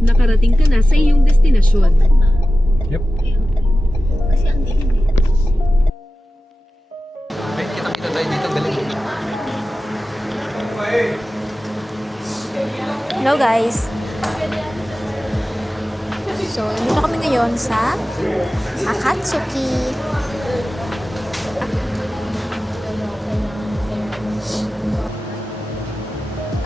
nakarating ka na sa iyong destinasyon. Yep. Kasi ang dilim eh. Okay, kita-kita tayo dito. Galing. Hello guys! So, dito kami ngayon sa Akatsuki.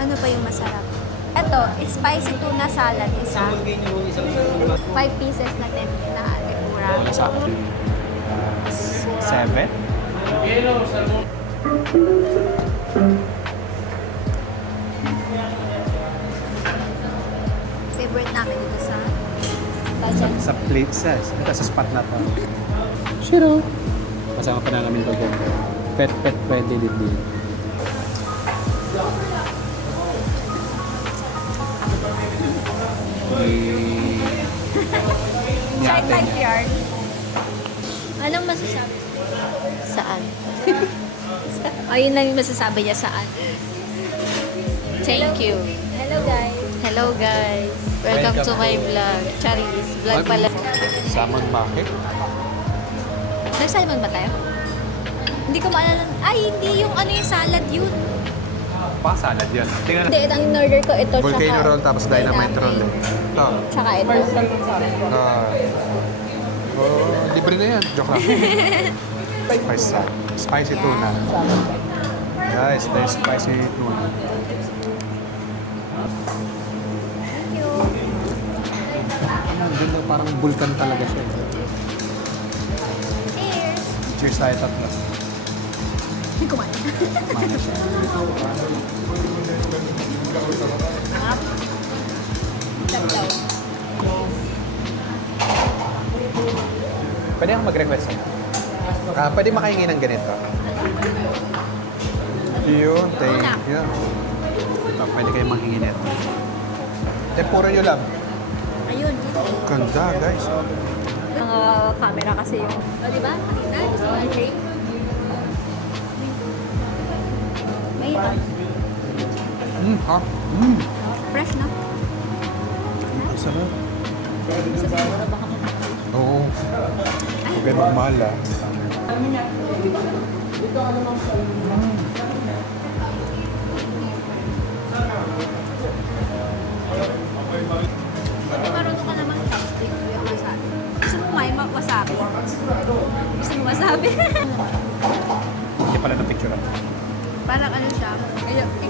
Ano pa yung masarap? Ito, spicy tuna salad isa. 5 pieces na tempura. Sa akin. 7. Favorite namin dito sa Bajan. Sa plate sa spot na to. Shiro. Kasama pa na namin ito dyan. Pet friendly din din. Side life yard. Anong masasabi? Saan? Ayun lang yung masasabi niya saan. Thank you. Hello guys. Hello guys. Welcome to my vlog. Charis. Vlog pala. Salmon market. Nag-salmon ba tayo? Hindi ko maalala. Ay, hindi yung ano yung salad yun. Pa salad yan. Tingnan Hindi, ang in-order ko ito. Volcano tsaka roll tapos dynamite roll. Ito. Tsaka ito. Libre na yan. Joke lang. Spicy tuna. Guys, ito yung spicy tuna. Thank you. Ang ganda, parang bulkan talaga siya. Cheers! Cheers tayo tatlo. Hindi kumain. Kumain na siya. Tatlaw. Pwede akong mag-request sa'yo. Pwede makahingi ng ganito. Yun, thank you. Ito, pwede kayo manghingi nito. Tempura nyo lang. Ayun. Ganda, guys. Mga camera kasi yung... O, diba? Kanina, gusto mo drink? May ito. Ha? Fresh, no? Ang sarap. Sabi mo na baka Oo. Huwag kayo magmahal, ah. marunong ka naman chopstick yung wasabi. Gusto mo may wasabi? Gusto mo wasabi? Hindi pala na picture. Parang ano siya,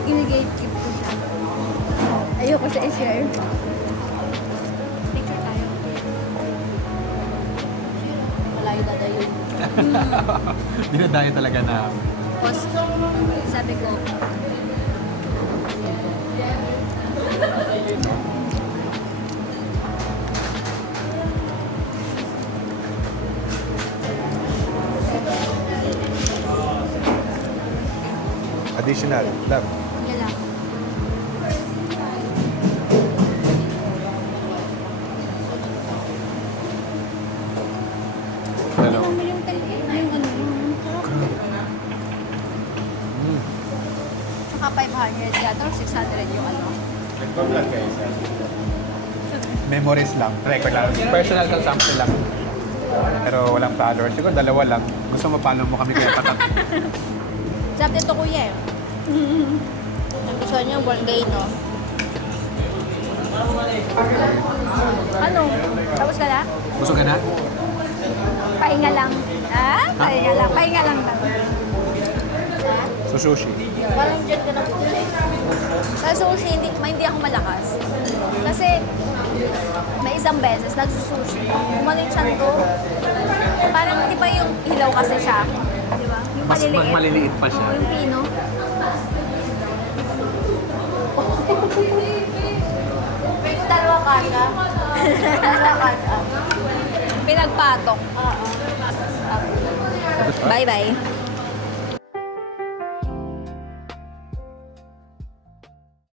in-gate-keep ko siya. Ayoko siya i-share. Picture tayo. Malayo dadayo. Dinadayo talaga na. Tapos, sabi ko, Additional. Love. yan lang. Hello. Ano yung ano? Tsaka 500 yata or 600 yung ano. Memories lang. Record lang. Personal consumption lang. Pero walang followers. Siguro dalawa lang. Gusto mo follow mo kami kaya patat. Sabi nito kuya eh. Nagustuhan niyo yung volcano. Ano? Tapos ka na? Busog ka na? Pahinga lang. Ah? Pahinga lang. Pahinga lang na. So sushi. Parang dyan ka na po. Sa sushi, hindi ako malakas. Kasi, may isang beses, nagsusushi. Umano yung tiyan ko. Parang hindi pa yung ilaw kasi siya. Di ba? Yung Mas maliliit. maliliit pa siya. Yung pino. Dalawa kata. Dalawa kata. Pinagpatok. Oo. Bye-bye.